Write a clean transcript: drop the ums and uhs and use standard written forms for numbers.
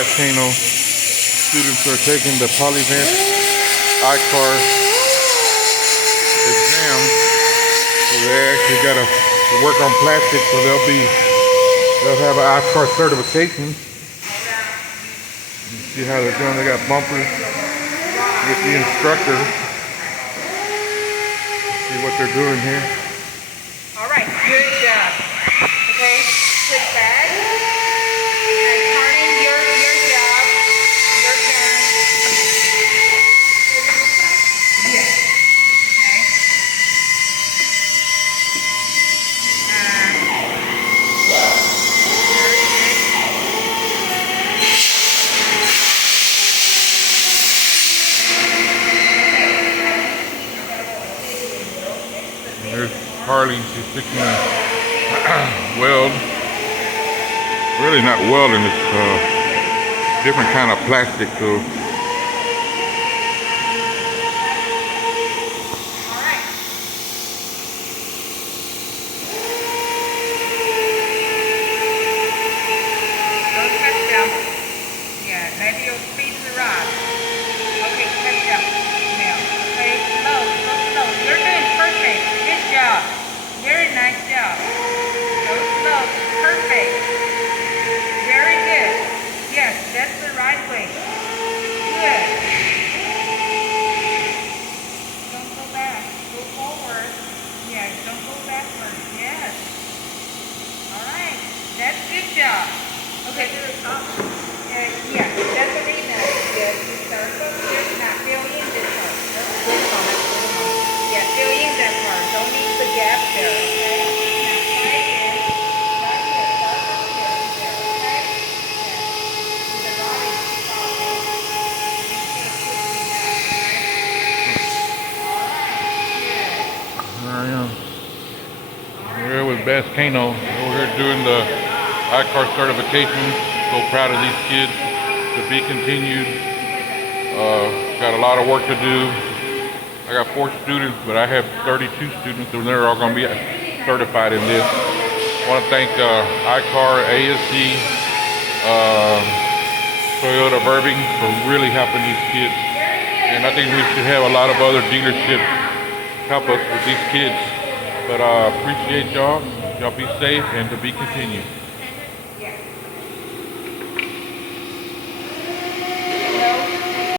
Volcano. Students are taking the polyvent I-car exam. So they actually got to work on plastic, so they'll have an I-car certification. You see how they're doing? They got bumpers with the instructor. See what they're doing here. All right, good job. Okay, put back. Okay, Carmen, your job. Your turn. Yes. Okay. Very good. There's Harley. She's fixing to weld. Really not welding. It's different kind of plastic. So All right. Don't touch them. Yeah, maybe you'll speed the rod. Okay, touch them. Now, okay, slow, slow. You're doing perfect. Good job. Very nice job. Go slow. Perfect. Very good. Yes, that's the right way. Good. Don't go back. Go forward. Yeah, don't go backwards. Yes. All right. That's good job. Okay, to the top. Yeah, that's the reason. Yes, you start from here. Now fill in this part. This one. Yeah, fill in that part. Don't leave the gap there, okay? Now right here. Right here. Start from here. There, okay? Yeah. The rod is solid. You can't push me down, okay? All right. Good. there I am. We're with Volcano. We're here doing the I-car certification. So proud of these kids. To be continued. Got a lot of work to do. I got 4 students, but I have 32 students, and they're all going to be certified in this. I want to thank I-car, ASC, Toyota of Irving for really helping these kids. And I think we should have a lot of other dealerships help us with these kids. But I appreciate y'all. Y'all be safe and to be continued.